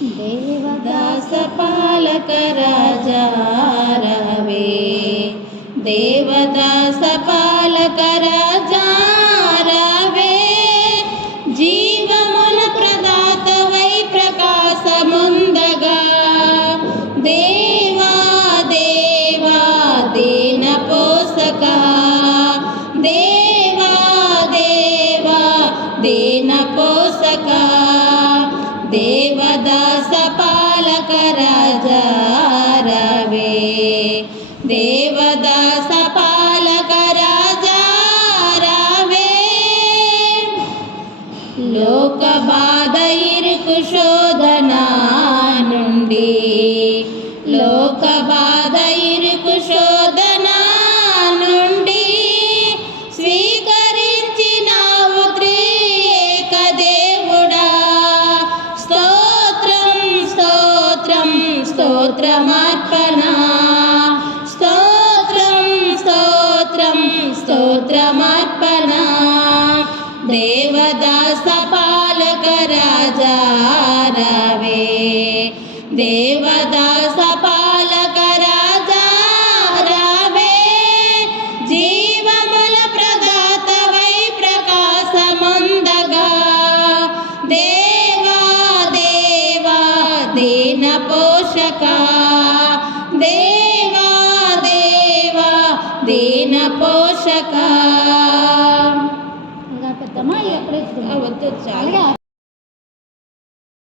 దేవదాస పాలక రాజా రావే, దేవదాస పాలక రాజా రావే, జీవముల ప్రదాతవై ప్రకాశముందగా, దేవా దేవా దీన పోషక, దేవా దేవా దీన పోషక, దేవదాస పాలక రాజా రావే, దేవదాస పాలక రాజా రావే, లోక బాధ ఇరుకు శోధన నుండి, లోక బాధ ఇరుకు శోధన నుండి స్వీకరించినావు త్రియేక దేవుడా, స్తోత్రం స్తోత్రం స్తోత్రమర్పణ, స్తోత్రం స్తోత్రం స్తోత్రమర్పణ, దేవదాస పాలక రాజా రావే, దేవదాస పాలక రాజా రావే, జీవముల ప్రదాతవై ప్రకాశముందగా, దేవా దేవా దీన పోషక, దేవా దేవా దీన పోషక. పెద్దమ్మా వద్దు చాలు.